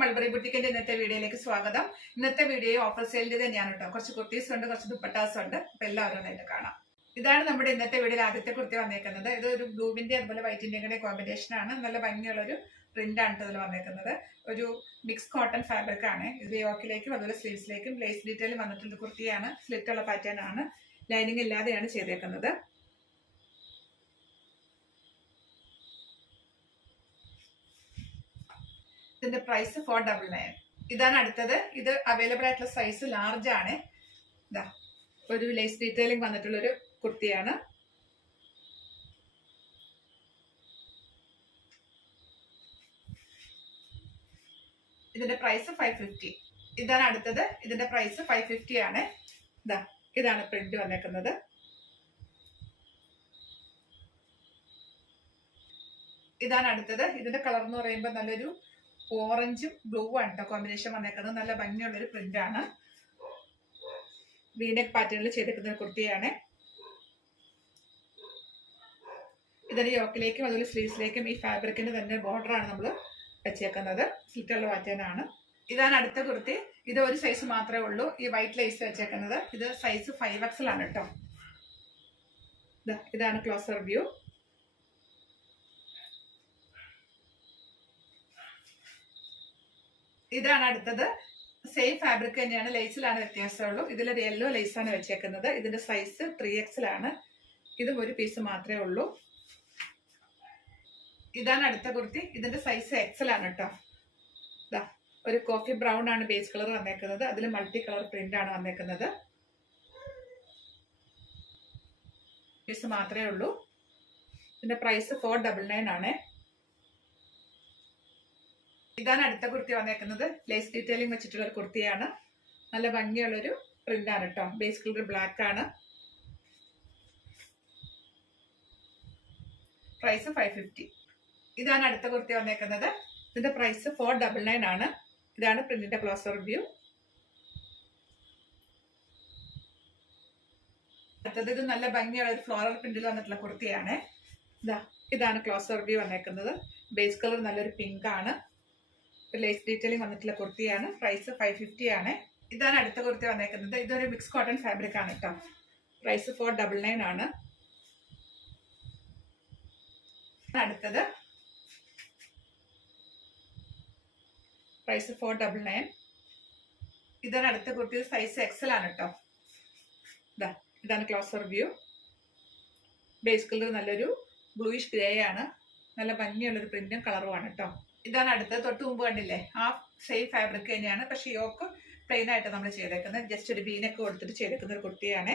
എല്ലാവർക്കും മൾബറി ബുട്ടിക്കിന്റെ ഇന്നത്തെ വീഡിയോയിലേക്ക് സ്വാഗതം. ഇന്നത്തെ വീഡിയോ ഓഫർ സെയിലിന്റെ തന്നെയാണ് കേട്ടോ. കുറച്ച് കുർത്തീസ് ഉണ്ട്, കുറച്ച് ദുപ്പട്ടാസ് ഉണ്ട്. അപ്പൊ എല്ലാവരും ആയിട്ട് കാണാം. ഇതാണ് നമ്മുടെ ഇന്നത്തെ വീഡിയോയിൽ ആദ്യത്തെ കുർത്തി വന്നേക്കുന്നത്. ഇത് ഒരു ബ്ലൂവിന്റെ അതുപോലെ വൈറ്റിന്റെയും കൂടെ കോമ്പിനേഷൻ ആണ്. നല്ല ഭംഗിയുള്ള ഒരു പ്രിന്റ് ആണ് ഇതിൽ വന്നേക്കുന്നത്. ഒരു മിക്സ് കോട്ടൺ ഫാബ്രിക് ആണ്. ഇത് യോക്കിലേക്കും അതുപോലെ സ്ലീവ്സിലേക്കും ലേസ് ഡീറ്റെയിൽ വന്നിട്ടുള്ള കുർത്തിയാണ്. സ്ലിറ്റ് ഉള്ള പാറ്റേൺ ആണ്. ലൈനിങ് ഇല്ലാതെയാണ് ചെയ്തേക്കുന്നത്. ഇതിന്റെ പ്രൈസ് 499. ഇതാണ് അടുത്തത്. ഇത് അവൈലബിൾ ആയിട്ടുള്ള സൈസ് ലാർജ് ആണ്. ഇതാ ഒരു ലേസ് ഡീറ്റെയിലിംഗ് വന്നിട്ടുള്ള ഒരു കുർത്തിയാണ്. ഇതിന്റെ പ്രൈസ് 550. ഇതാണ് അടുത്തത്. ഇതിന്റെ പ്രൈസ് 550 ആണ്. ഇതാണ് പ്രിന്റ് വന്നേക്കുന്നത്. ഇതാണ് അടുത്തത്. ഇതിന്റെ കളർ എന്ന് പറയുമ്പോൾ നല്ലൊരു ഓറഞ്ചും ബ്ലൂ ആണ് കേട്ടോ കോമ്പിനേഷൻ വന്നേക്കുന്നത്. നല്ല ഭംഗിയുള്ളൊരു പ്രിന്റ് ആണ്. വീനെക്ക് പാറ്റേണിൽ ചെയ്തേക്കുന്ന കുർത്തിയാണ്. ഇതിന് യോക്കിലേക്കും അതുപോലെ സ്ലീവ്സിലേക്കും ഈ ഫാബ്രിക്കിന്റെ തന്നെ ബോർഡർ ആണ് നമ്മൾ വെച്ചേക്കുന്നത്. സ്ലിറ്റുള്ള പാറ്റേൺ ആണ്. ഇതാണ് അടുത്ത കുർത്തി. ഇത് ഒരു സൈസ് മാത്രമേ ഉള്ളൂ. ഈ വൈറ്റ് ലേസ് വെച്ചേക്കുന്നത്. ഇത് സൈസ് 5XL ആണ് കേട്ടോ. ഇതാണ് ക്ലോസർ വ്യൂ. ഇതാണ് അടുത്തത്. സെയിം ഫാബ്രിക് തന്നെയാണ്. ലേസിലാണ് വ്യത്യാസമുള്ളൂ. ഇതിലൊരു യെല്ലോ ലേസാണ് വെച്ചേക്കുന്നത്. ഇതിന്റെ സൈസ് 3XL ആണ്. ഇതും ഒരു പീസ് മാത്രമേ ഉള്ളൂ. ഇതാണ് അടുത്ത കുർത്തി. ഇതിന്റെ സൈസ് XL ആണ് കേട്ടോ. ഒരു കോഫി ബ്രൗൺ ആണ് ബേസ് കളർ വന്നേക്കുന്നത്. അതിൽ മൾട്ടി കളർ പ്രിന്റ് ആണ് വന്നേക്കുന്നത്. പീസ് മാത്രമേ ഉള്ളൂ. ഇതിന്റെ പ്രൈസ് 499 ആണ്. ഇതാണ് അടുത്ത കുർത്തി വന്നേക്കുന്നത്. ലേസ് ഡീറ്റെയിലിംഗ് വെച്ചിട്ടുള്ള ഒരു കുർത്തിയാണ്. നല്ല ഭംഗിയുള്ളൊരു പ്രിന്റ് ആണ് കേട്ടോ. ബേസ് കളർ ബ്ലാക്ക് ആണ്. പ്രൈസ് 550. ഇതാണ് അടുത്ത കുർത്തി വന്നേക്കുന്നത്. ഇതിന്റെ പ്രൈസ് 499 ആണ്. ഇതാണ് പ്രിന്റിന്റെ ക്ലോസർ വ്യൂ. അടുത്തത് ഇത് നല്ല ഭംഗിയുള്ള ഒരു ഫ്ലോറൽ പ്രിന്റിൽ വന്നിട്ടുള്ള കുർത്തിയാണ്. ഇതാണ് ക്ലോസർ വ്യൂ വന്നേക്കുന്നത്. ബേസ് കളർ നല്ലൊരു പിങ്ക് ആണ്. ലേസ് ഡീറ്റെയിലിംഗ് വന്നിട്ടുള്ള കുർത്തിയാണ്. പ്രൈസ് 550 ആണ്. ഇതാണ് അടുത്ത കുർത്തി വന്നേക്കുന്നത്. ഇതൊരു മിക്സ് കോട്ടൺ ഫാബ്രിക് ആണ് കേട്ടോ. പ്രൈസ് 499 ആണ്. അടുത്തത് പ്രൈസ് 499. ഇതാണ് അടുത്ത കുർത്തി. സൈസ് XL ആണ് കേട്ടോ. ഇതാണ് ക്ലോസർ വ്യൂ. ബേസ് കളർ നല്ലൊരു ബ്ലൂയിഷ് ഗ്രേ ആണ്. നല്ല ഭംഗിയുള്ളൊരു പ്രിന്റും കളറുമാണ് കേട്ടോ. ഇതാണ് അടുത്തത്. തൊട്ട് മുമ്പ് കണ്ടില്ലേ, ആ സെയിം ഫാബ്രിക് തന്നെയാണ്. പക്ഷെ യോക്ക് പ്ലെയിൻ ആയിട്ട് നമ്മൾ ചെയ്തേക്കുന്നത്. ജസ്റ്റ് ഒരു ബീനൊക്കെ കൊടുത്തിട്ട് ചെയ്തേക്കുന്ന ഒരു കുർത്തിയാണ്.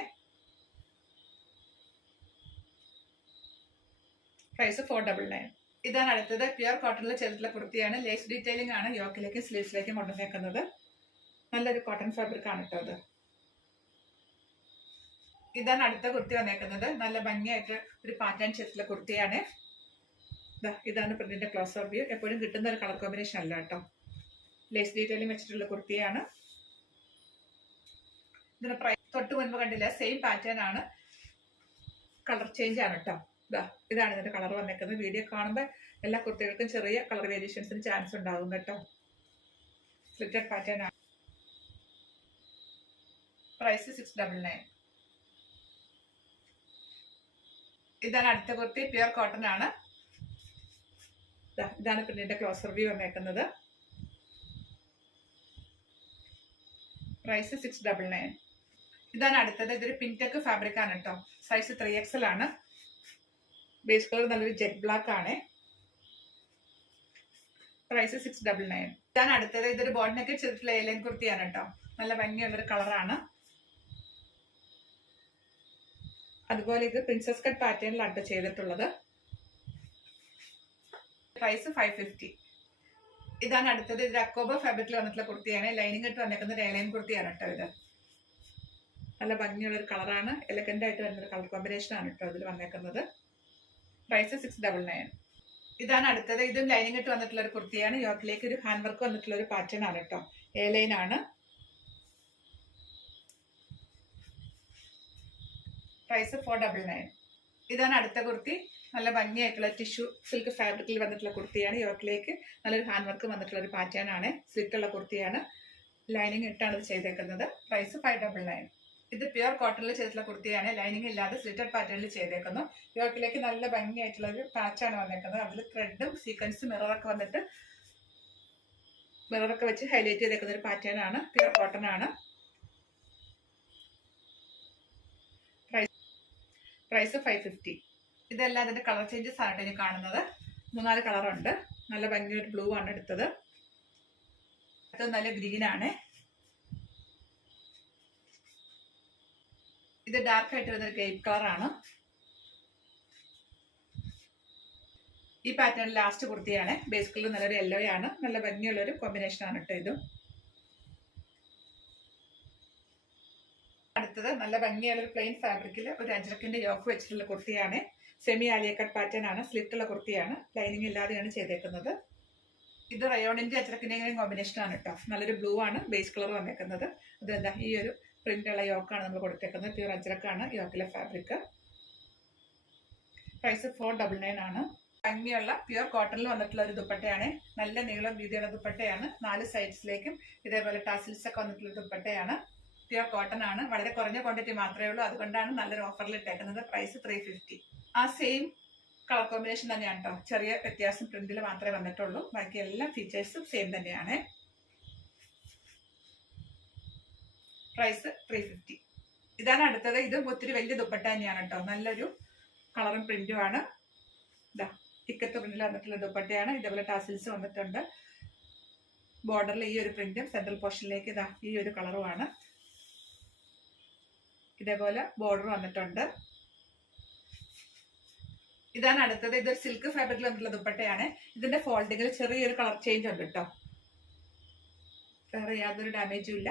പ്രൈസ് 499. ഇതാണ് അടുത്തത്. പ്യുർ കോട്ടണിൽ ചെയ്തിട്ടുള്ള കുർത്തിയാണ്. ലേസ് ഡീറ്റെയിലിംഗ് ആണ്. യോക്കിലേക്കും സ്ലീവ്സിലേക്കും കൊണ്ടുവന്നേക്കുന്നത്. നല്ലൊരു കോട്ടൺ ഫാബ്രിക് ആണ് കേട്ടോ അത്. ഇതാണ് അടുത്ത കുർത്തി വന്നേക്കുന്നത്. നല്ല ഭംഗിയായിട്ട് ഒരു പാറ്റേൺ ചെയ്തിട്ടുള്ള കുർത്തിയാണ്. ഇതാണ് പ്രിന്റിന്റെ ക്ലോസർ വ്യൂ. എപ്പോഴും കിട്ടുന്ന ഒരു കളർ കോമ്പിനേഷൻ അല്ല കേട്ടോ. ലേസ് ഡീറ്റെയിലിംഗ് വെച്ചിട്ടുള്ള കുർത്തിയാണ്. ഇതിന്റെ പ്രൈസ് തൊട്ട് മുൻപ് കണ്ടില്ല, സെയിം പാറ്റേൺ ആണ്. കളർ ചേഞ്ച് ആണ് കേട്ടോ. ഇതാണ് ഇതിന്റെ കളർ വന്നേക്കുന്നത്. വീഡിയോ കാണുമ്പോൾ എല്ലാ കുർത്തികൾക്കും ചെറിയ കളർ വേരിയേഷൻസിന് ചാൻസ് ഉണ്ടാകും കേട്ടോ. സ്ലിറ്റഡ് പാറ്റേൺ ആണ്. പ്രൈസ് 699. ഇതാണ് അടുത്ത കുർത്തി. പ്യുർ കോട്ടൺ ആണ്. ഇതാണ് പ്രിന്റിന്റെ ക്ലോസർ വ്യൂ വന്നേക്കുന്നത്. പ്രൈസ് 699. ഇതാണ് അടുത്തത്. ഇതൊരു പിൻടെക് ഫാബ്രിക് ആണ് കേട്ടോ. സൈസ് 3XL ആണ്. ബേസ് കളർ നല്ലൊരു ജെറ്റ് ബ്ലാക്ക് ആണ്. പ്രൈസ് 699. ഇതാണ് അടുത്തത്. ഇതൊരു ബോഡിനൊക്കെ ചെയ്തിട്ടുള്ള ഏലൻ കുർത്തിയാണ് കേട്ടോ. നല്ല ഭംഗിയുള്ളൊരു കളറാണ്. അതുപോലെ ഇത് പ്രിൻസസ് കട്ട് പാറ്റേണിലാണ് ചെയ്തിട്ടുള്ളത്. പ്രൈസ് 550. ഇതാണ് അടുത്തത്. ഇത് അക്കോബ ഫാബ്രിക്കിൽ വന്നിട്ടുള്ള കുർത്തിയാണ്. ലൈനിങ് ഇട്ട് വന്നേക്കുന്നത് ഏലൈൻ കുർത്തിയാണ് കേട്ടോ. ഇത് നല്ല ഭംഗിയുള്ള ഒരു കളറാണ്. എലഗന്റ് ആയിട്ട് വരുന്നൊരു കളർ കോമ്പിനേഷൻ ആണ് കേട്ടോ ഇതിൽ വന്നേക്കുന്നത്. പ്രൈസ് 699. ഇതാണ് അടുത്തത്. ഇതും ലൈനിങ് ഇട്ട് വന്നിട്ടുള്ള ഒരു കുർത്തിയാണ്. യോക്കിലേക്ക് ഒരു ഹാൻഡ് വർക്ക് വന്നിട്ടുള്ള ഒരു പാറ്റേൺ ആണ് കേട്ടോ. ഏലൈൻ ആണ്. പ്രൈസ് 499. ഇതാണ് അടുത്ത കുർത്തി. നല്ല ഭംഗിയായിട്ടുള്ള ടിഷ്യൂ സിൽക്ക് ഫാബ്രിക്കിൽ വന്നിട്ടുള്ള കുർത്തിയാണ്. യോക്കിലേക്ക് നല്ലൊരു ഹാൻഡ് വർക്ക് വന്നിട്ടുള്ള ഒരു പാറ്റേൺ ആണ്. സ്ലിറ്റുള്ള കുർത്തിയാണ്. ലൈനിങ് ഇട്ടാണ് ഇത് ചെയ്തേക്കുന്നത്. പ്രൈസ് 599. ഇത് പ്യുർ കോട്ടണിൽ ചെയ്തിട്ടുള്ള കുർത്തിയാണ്. ലൈനിങ് ഇല്ലാതെ സ്ലിറ്റഡ് പാറ്റേണിൽ ചെയ്തേക്കുന്നു. യോക്കിലേക്ക് നല്ല ഭംഗിയായിട്ടുള്ള ഒരു പാച്ചാണ് വന്നേക്കുന്നത്. അതിൽ ത്രെഡും സീക്വൻസും മിററൊക്കെ വന്നിട്ട് മിററൊക്കെ വെച്ച് ഹൈലൈറ്റ് ചെയ്തേക്കുന്ന ഒരു പാറ്റേൺ ആണ്. പ്യുർ കോട്ടൺ ആണ്. പ്രൈസ് 550. ഇതെല്ലാം അതിന്റെ കളർ ചേഞ്ചസ് ആയിട്ട് ഇനി കാണുന്നത്. 3-4 കളറുണ്ട്. നല്ല ഭംഗിയൊരു ബ്ലൂ ആണ് എടുത്തത്. അത് നല്ല ഗ്രീൻ ആണ്. ഇത് ഡാർക്ക് ആയിട്ട് വരുന്ന ഗ്രേപ്പ് കളറാണ്. ഈ പാറ്റേൺ ലാസ്റ്റ് കുർത്തിയാണ്. ബേസ് കളർ നല്ലൊരു യെല്ലോ ആണ്. നല്ല ഭംഗിയുള്ളൊരു കോമ്പിനേഷൻ ആണ് കേട്ടോ ഇതും. അടുത്തത് നല്ല ഭംഗിയുള്ള ഒരു പ്ലെയിൻ ഫാബ്രിക്കിൽ ഒരു അജ്രക്കിന്റെ യോക്ക് വെച്ചിട്ടുള്ള കുർത്തിയാണ്. സെമി ആലിയ കട്ട് പാറ്റേൺ ആണ്. സ്ലിറ്റുള്ള കുർത്തിയാണ്. ലൈനിങ് ഇല്ലാതെയാണ് ചെയ്തേക്കുന്നത്. ഇത് റയോണിന്റെ അജ്രക്കിന്റെയും കോമ്പിനേഷൻ ആണ് കേട്ടോ. നല്ലൊരു ബ്ലൂ ആണ് ബേസ് കളർ വന്നേക്കുന്നത്. അത് എന്താ ഈ ഒരു പ്രിന്റ് ഉള്ള യോക്കാണ് നമ്മൾ കൊടുത്തേക്കുന്നത്. പ്യൂർ അജ്രക്കാണ് യോക്കിലെ ഫാബ്രിക്. പ്രൈസ് 499 ആണ്. ഭംഗിയുള്ള പ്യുർ കോട്ടണിൽ വന്നിട്ടുള്ള ഒരു ദുപ്പട്ടയാണ്. നല്ല നീളം വീതിയുള്ള ദുപ്പട്ടയാണ്. 4 സൈഡ്സിലേക്കും ഇതേപോലെ ടാസിൽസ് ഒക്കെ വന്നിട്ടുള്ള ദുപ്പട്ടയാണ്. പ്യുർ കോട്ടൺ ആണ്. വളരെ കുറഞ്ഞ ക്വാണ്ടിറ്റി മാത്രമേ ഉള്ളൂ. അതുകൊണ്ടാണ് നല്ലൊരു ഓഫറിൽ ഇട്ടേക്കുന്നത്. പ്രൈസ് 350. ആ സെയിം കളർ കോമ്പിനേഷൻ തന്നെയാണ് കേട്ടോ. ചെറിയ വ്യത്യാസം പ്രിന്റിൽ മാത്രമേ വന്നിട്ടുള്ളൂ. ബാക്കി എല്ലാ ഫീച്ചേഴ്സും സെയിം തന്നെയാണ്. പ്രൈസ് 350. ഇതാണ് അടുത്തത്. ഇതും ഒത്തിരി വലിയ ദുപ്പട്ട തന്നെയാണ് കേട്ടോ. നല്ലൊരു കളറും പ്രിന്റും ആണ്. ഇതാ ഇക്കത്ത് പ്രിന്റിൽ വന്നിട്ടുള്ള ദുപ്പട്ടയാണ്. ഇതേപോലെ ടാസിൽസ് വന്നിട്ടുണ്ട്. ബോർഡറിൽ ഈ ഒരു പ്രിന്റും സെൻട്രൽ പോർഷനിലേക്ക് ഇതാ ഈ ഒരു കളറുമാണ്. ഇതേപോലെ ബോർഡർ വന്നിട്ടുണ്ട്. ഇതാണ് അടുത്തത്. ഇതൊരു സിൽക്ക് ഫാബ്രിക്കിൽ വന്നിട്ടുള്ള ദുപ്പട്ടയാണ്. ഇതിന്റെ ഫോൾഡിങ്ങിൽ ചെറിയൊരു കളർ ചേഞ്ച് ഉണ്ട് കേട്ടോ. വേറെ യാതൊരു ഡാമേജും ഇല്ല.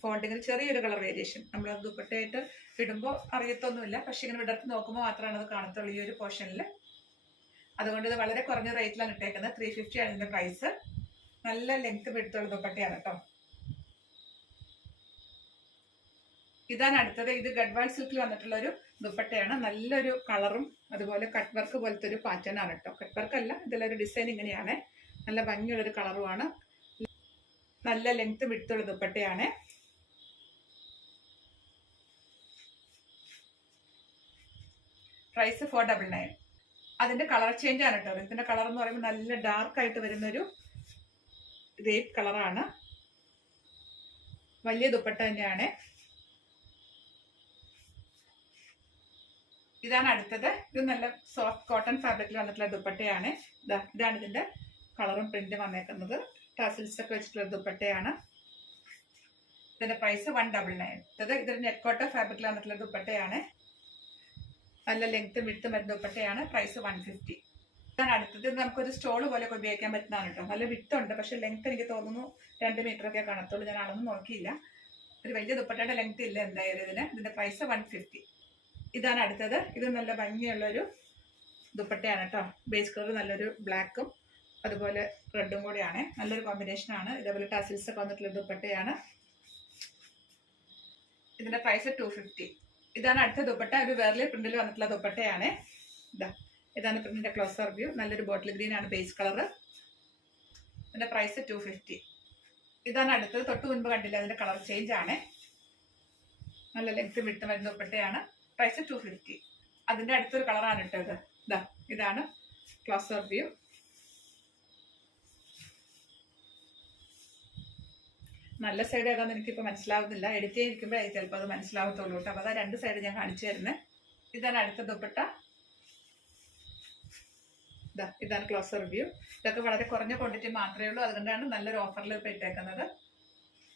ഫോൾഡിങ്ങിൽ ചെറിയൊരു കളർ വേരിയേഷൻ. നമ്മൾ ദുപ്പട്ടയായിട്ട് ഇടുമ്പോൾ അറിയത്തൊന്നുമില്ല. പക്ഷെ ഇങ്ങനെ വിടർത്ത് നോക്കുമ്പോൾ മാത്രമാണ് അത് കാണത്തുള്ളൂ ഈ ഒരു പോർഷനിൽ. അതുകൊണ്ട് ഇത് വളരെ കുറഞ്ഞ റേറ്റിലാണ് ഇട്ടേക്കുന്നത്. 350 ആണ് ഇതിന്റെ പ്രൈസ്. നല്ല ലെങ്ത് എടുത്തുള്ള ദുപ്പട്ടയാണ് കേട്ടോ. ഇതാണ് അടുത്തത്. ഇത് ഗഡ്വാൾ സിൽക്കിൽ വന്നിട്ടുള്ള ഒരു ദുപ്പട്ടയാണ്. നല്ലൊരു കളറും അതുപോലെ കട്ട് വർക്ക് പോലത്തെ ഒരു പാറ്റേൺ ആണ് കേട്ടോ. കട്ട് വർക്ക് അല്ല, ഇതിലൊരു ഡിസൈൻ ഇങ്ങനെയാണ്. നല്ല ഭംഗിയുള്ളൊരു കളറുമാണ്. നല്ല ലെങ്ത് വിടുത്തുള്ള ദുപ്പട്ടയാണ്. പ്രൈസ് 499. അതിന്റെ കളർ ചേഞ്ച് ആണ് കേട്ടോ. ഇതിന്റെ കളർ എന്ന് പറയുമ്പോൾ നല്ല ഡാർക്ക് ആയിട്ട് വരുന്നൊരു ഗ്രേപ്പ് കളറാണ്. വലിയ ദുപ്പട്ട തന്നെയാണ്. ഇതാണ് അടുത്തത്. ഇത് നല്ല സോഫ്റ്റ് കോട്ടൺ ഫാബ്രിക്കിൽ വന്നിട്ടുള്ള ദുപ്പട്ടയാണ്. ഇതാണ് ഇതിന്റെ കളറും പ്രിന്റും വന്നേക്കുന്നത്. ടാസിൽസ് ഒക്കെ വെച്ചിട്ടുള്ള ദുപ്പട്ടയാണ്. ഇതിന്റെ പ്രൈസ് 199. ഇതൊരു നെറ്റ് കോട്ടൺ ഫാബ്രിക്കിൽ വന്നിട്ടുള്ള ദുപ്പട്ടയാണ്. നല്ല ലെങ്ത് വിട്ടും വരുന്ന ദുപ്പട്ടയാണ്. പ്രൈസ് 150. ഇതാണ് അടുത്തത്. ഇത് നമുക്കൊരു സ്റ്റോള് പോലെ ഉപയോഗിക്കാൻ പറ്റുന്നതാണ് കേട്ടോ. നല്ല വിട്ടുണ്ട്. പക്ഷെ ലെങ്ത് എനിക്ക് തോന്നുന്നു 2 മീറ്റർ ഒക്കെ കാണത്തുള്ളൂ. ഞാൻ അളന്ന് നോക്കിയില്ല. ഒരു വലിയ ദുപ്പട്ടയുടെ ലെങ്ത് ഇല്ല എന്തായാലും ഇതിന്. ഇതിന്റെ പ്രൈസ് 150. ഇതാണ് അടുത്തത്. ഇത് നല്ല ഭംഗിയുള്ളൊരു ദുപ്പട്ടയാണ് കേട്ടോ. ബേസ് കളർ നല്ലൊരു ബ്ലാക്കും അതുപോലെ റെഡും കൂടെയാണ്. നല്ലൊരു കോമ്പിനേഷൻ ആണ്. ഇതേപോലെ ടാസിൽസ് ഒക്കെ വന്നിട്ടുള്ള ദുപ്പട്ടയാണ്. ഇതിന്റെ പ്രൈസ് 250. ഇതാണ് അടുത്ത ദുപ്പട്ട. ഒരു വേറെ പ്രിന്റിൽ വന്നിട്ടുള്ള ദുപ്പട്ടയാണ്. ഇതാണ് പ്രിന്റിന്റെ ക്ലോസർ വ്യൂ. നല്ലൊരു ബോട്ടിൽ ഗ്രീൻ ആണ് ബേസ് കളർ. ഇതിന്റെ പ്രൈസ് 250. ഇതാണ് അടുത്തത്. തൊട്ട് മുൻപ് കണ്ടില്ല, അതിന്റെ കളർ ചേഞ്ച് ആണ്. നല്ല ലെങ്ത് വിട്ട് വരുന്ന ദുപ്പട്ടയാണ്. പ്രൈസ് 250. അതിന്റെ അടുത്തൊരു കളറാണ് ഇട്ടത്. ഇതാണ് ക്ലോസർ വ്യൂ. നല്ല സൈഡ് ഏതാന്ന് എനിക്കിപ്പോ മനസ്സിലാവുന്നില്ല. എഡിറ്റ് ചെയ്തിരിക്കുമ്പോഴേ ചിലപ്പോൾ അത് മനസ്സിലാവത്തുള്ളൂ കേട്ടോ. അപ്പൊ അതാ 2 സൈഡ് ഞാൻ കാണിച്ചു തരുന്നത്. ഇതാണ് അടുത്ത ദുപ്പട്ട. ഇതാണ് ക്ലോസർ വ്യൂ. ഇതൊക്കെ വളരെ കുറഞ്ഞ ക്വാണ്ടിറ്റി മാത്രമേ ഉള്ളൂ. അതുകൊണ്ടാണ് നല്ലൊരു ഓഫറിൽ ഇപ്പൊ ഇട്ടേക്കുന്നത്.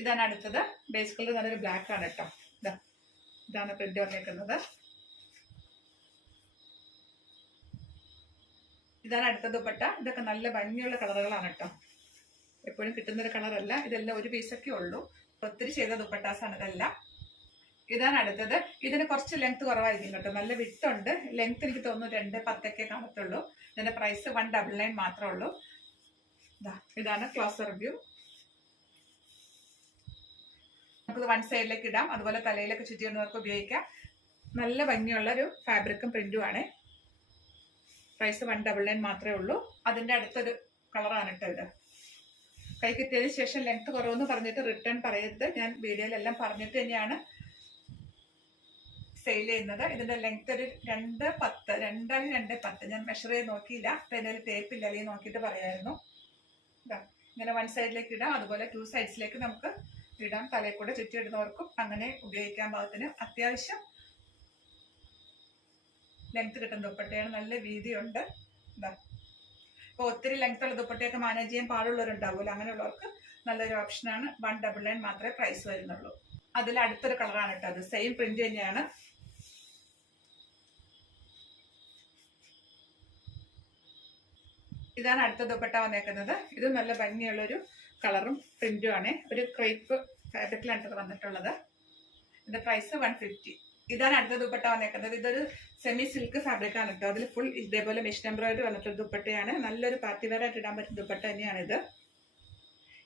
ഇതാണ് അടുത്തത്. ബേസ് കളർ നല്ലൊരു ബ്ലാക്ക് ആണ് കേട്ടോ. ഇതാണ് പ്രിന്റ് വന്നേക്കുന്നത്. ഇതാണ് അടുത്ത ദുപ്പട്ട. ഇതൊക്കെ നല്ല ഭംഗിയുള്ള കളറുകളാണ് കേട്ടോ. എപ്പോഴും കിട്ടുന്നൊരു കളറല്ല. ഇതെല്ലാം ഒരു പീസൊക്കെ ഉള്ളൂ. ഒത്തിരി ചെയ്ത ദുപ്പട്ടാസാണ് ഇതെല്ലാം. ഇതാണ് അടുത്തത്. ഇതിന് കുറച്ച് ലെങ്ത് കുറവായിരിക്കും കേട്ടോ. നല്ല വിട്ടുണ്ട്. ലെങ്ത് എനിക്ക് തോന്നുന്നു 2.10 കാണത്തുള്ളൂ. ഇതിന്റെ പ്രൈസ് 199 മാത്രമേ ഉള്ളൂ. ഇതാണ് ക്ലോസർ വ്യൂ. നമുക്കിത് 1 സൈഡിലേക്ക് ഇടാം. അതുപോലെ തലയിലൊക്കെ ചുറ്റിയിടുന്നവർക്ക് ഉപയോഗിക്കാം. നല്ല ഭംഗിയുള്ള ഒരു ഫാബ്രിക്കും പ്രിന്റും ആണ്. പ്രൈസ് 199 മാത്രമേ ഉള്ളൂ. അതിന്റെ അടുത്തൊരു കളറാണ് കേട്ടോ ഇത്. കൈ കിട്ടിയതിന് ശേഷം ലെങ്ത് കുറവെന്ന് പറഞ്ഞിട്ട് റിട്ടേൺ പറയരുത്. ഞാൻ വീഡിയോയിലെല്ലാം പറഞ്ഞിട്ട് തന്നെയാണ് സെയിൽ ചെയ്യുന്നത്. ഇതിന്റെ ലെങ്ത് ഒരു 2.10, 2.10. ഞാൻ മെഷർ ചെയ്ത് നോക്കിയില്ല, അതിൽ ടേപ്പില്ല, അല്ലെങ്കിൽ നോക്കിയിട്ട് പറയായിരുന്നു. ഇങ്ങനെ വൺ സൈഡിലേക്ക് ഇടാം, അതുപോലെ 2 സൈഡ്സിലേക്ക് നമുക്ക് ഇടാം. തലയിൽ കൂടെ ചുറ്റിയിടുന്നവർക്കും അങ്ങനെ ഉപയോഗിക്കാൻ പാകത്തിന് അത്യാവശ്യം ലെങ്ത് കിട്ടുന്ന ദുപ്പട്ടയാണ്. നല്ല വീതിയുണ്ട്. അപ്പോൾ ഒത്തിരി ലെങ്ത് ഉള്ള ദുപ്പട്ടയൊക്കെ മാനേജ് ചെയ്യാൻ പാടുള്ളവരുണ്ടാവുമല്ലോ, അങ്ങനെയുള്ളവർക്ക് നല്ലൊരു ഓപ്ഷനാണ്. 199 മാത്രമേ പ്രൈസ് വരുന്നുള്ളൂ. അതിൽ അടുത്തൊരു കളറാണ് കേട്ടോ, അത് സെയിം പ്രിന്റ് തന്നെയാണ്. ഇതാണ് അടുത്ത ദുപ്പട്ട വന്നേക്കുന്നത്. ഇത് നല്ല ഭംഗിയുള്ളൊരു കളറും പ്രിന്റും ആണ്. ഒരു ക്രേപ്പ് ഫാബ്രിക്കിലാണ് ഇത് വന്നിട്ടുള്ളത്. ഇതിന്റെ പ്രൈസ് 150. ഇതാണ് അടുത്ത ദുപ്പട്ട വന്നേക്കുന്നത്. ഇതൊരു സെമി സിൽക്ക് ഫാബ്രിക് ആണ് കേട്ടോ. അതിൽ ഫുൾ ഇതേപോലെ മെഷീൻ എംബ്രോയിഡറി വന്നിട്ടുള്ള ദുപ്പട്ടയാണ്. നല്ലൊരു പാർട്ടി വെയർ ആയിട്ട് ഇടാൻ പറ്റുന്ന ദുപ്പട്ട തന്നെയാണ് ഇത്.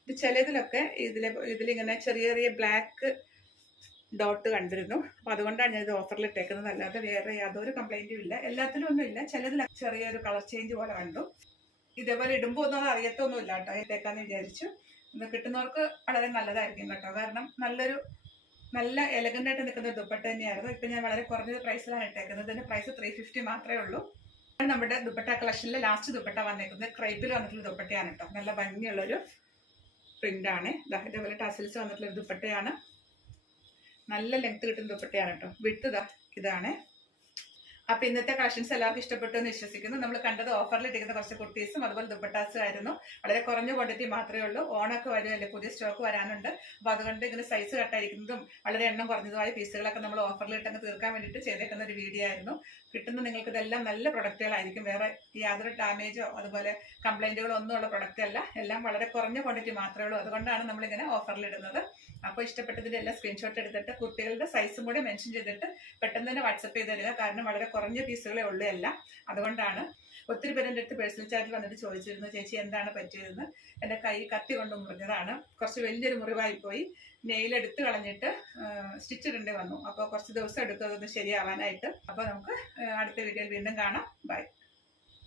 ഇത് ചിലതിലൊക്കെ ഇതിലിങ്ങനെ ചെറിയ ചെറിയ ബ്ലാക്ക് ഡോട്ട് കണ്ടിരുന്നു. അപ്പൊ അതുകൊണ്ടാണ് ഞാൻ ഇത് ഓഫറിൽ ഇട്ടേക്കുന്നത്. അല്ലാതെ വേറെ യാതൊരു കംപ്ലൈന്റും ഇല്ല. എല്ലാത്തിലും ഒന്നും ഇല്ല, ചിലതിൽ ചെറിയൊരു കളർ ചേഞ്ച് പോലെ കണ്ടു. ഇതേപോലെ ഇടുമ്പോൾ ഒന്നും അത് അറിയത്തൊന്നുമില്ല കേട്ടോ. ഇട്ടേക്കാന്ന് വിചാരിച്ചു. ഇത് കിട്ടുന്നവർക്ക് വളരെ നല്ലതായിരിക്കും കേട്ടോ. കാരണം നല്ല എലഗന്റ് ആയിട്ട് നിൽക്കുന്ന ദുപ്പട്ട തന്നെയായിരുന്നു. ഇപ്പൊ ഞാൻ വളരെ കുറഞ്ഞ പ്രൈസിലാണ് ഇട്ടേക്കുന്നത്. ഇതിന്റെ പ്രൈസ് 350 മാത്രമേ ഉള്ളൂ. നമ്മുടെ ദുപ്പട്ട കളക്ഷനിലെ ലാസ്റ്റ് ദുപ്പട്ട വന്നേക്കുന്നത് ക്രൈപ്പിൽ വന്നിട്ടുള്ള ദുപ്പട്ടയാണ് കേട്ടോ. നല്ല ഭംഗിയുള്ളൊരു പ്രിന്റ് ആണ്. ഇതേപോലെ ടസിൽസ് വന്നിട്ടുള്ള ഒരു ദുപ്പട്ടയാണ്. നല്ല ലെങ്ത് കിട്ടുന്ന ദുപ്പട്ടയാണ് കേട്ടോ. വിട്ട് ഇതാണ്. അപ്പൊ ഇന്നത്തെ കളക്ഷൻസ് എല്ലാവർക്കും ഇഷ്ടപ്പെട്ടു എന്ന് വിശ്വസിക്കുന്നു. നമ്മൾ കണ്ടത് ഓഫറിൽ ഇട്ടിരിക്കുന്ന കുറച്ച് കുർത്തീസും അതുപോലെ ദുപ്പട്ടാസും ആയിരുന്നു. വളരെ കുറഞ്ഞ ക്വാണ്ടിറ്റി മാത്രമേ ഉള്ളൂ. ഓണൊക്കെ വരുമല്ലേ, പുതിയ സ്റ്റോക്ക് വരാനുണ്ട്. അപ്പൊ അതുകൊണ്ട് ഇങ്ങനെ സൈസ് കട്ടായിരിക്കുന്നതും വളരെ എണ്ണം കുറഞ്ഞതുമായ പീസുകളൊക്കെ നമ്മൾ ഓഫറിൽ ഇട്ടങ്ങ് തീർക്കാൻ വേണ്ടിയിട്ട് ചെയ്തേക്കുന്ന ഒരു വീഡിയോ ആയിരുന്നു. കിട്ടുന്ന നിങ്ങൾക്ക് ഇതെല്ലാം നല്ല പ്രൊഡക്റ്റുകളായിരിക്കും. വേറെ യാതൊരു ഡാമേജോ അതുപോലെ കംപ്ലൈന്റുകളോ ഒന്നും ഉള്ള പ്രൊഡക്റ്റ് അല്ല. എല്ലാം വളരെ കുറഞ്ഞ ക്വാണ്ടിറ്റി മാത്രമേ ഉള്ളൂ. അതുകൊണ്ടാണ് നമ്മളിങ്ങനെ ഓഫറിൽ ഇടുന്നത്. അപ്പോൾ ഇഷ്ടപ്പെട്ടതിന്റെ എല്ലാം സ്ക്രീൻഷോട്ട് എടുത്തിട്ട് കുട്ടികളുടെ സൈസും കൂടെ മെൻഷൻ ചെയ്തിട്ട് പെട്ടെന്ന് തന്നെ വാട്സപ്പ് ചെയ്ത് തരിക. കാരണം വളരെ കുറഞ്ഞ പീസുകളെ ഉള്ളൂ എല്ലാം. അതുകൊണ്ടാണ് ഒത്തിരി പേര് എൻ്റെ അടുത്ത് പേഴ്സണൽ ചാറ്റിൽ വന്നിട്ട് ചോദിച്ചിരുന്നു, ചേച്ചി എന്താണ് പറ്റിയതെന്ന്. എൻ്റെ കൈ കത്തി കൊണ്ട് മുറിഞ്ഞതാണ്. കുറച്ച് വലിയൊരു മുറിവായി പോയി. നെയിലെടുത്ത് കളഞ്ഞിട്ട് സ്റ്റിച്ച് ഇടേണ്ടി വന്നു. അപ്പോൾ കുറച്ച് ദിവസം എടുക്കും അതൊന്ന് ശരിയാവാനായിട്ട്. അപ്പോൾ നമുക്ക് അടുത്ത വീഡിയോയിൽ വീണ്ടും കാണാം. ബൈ.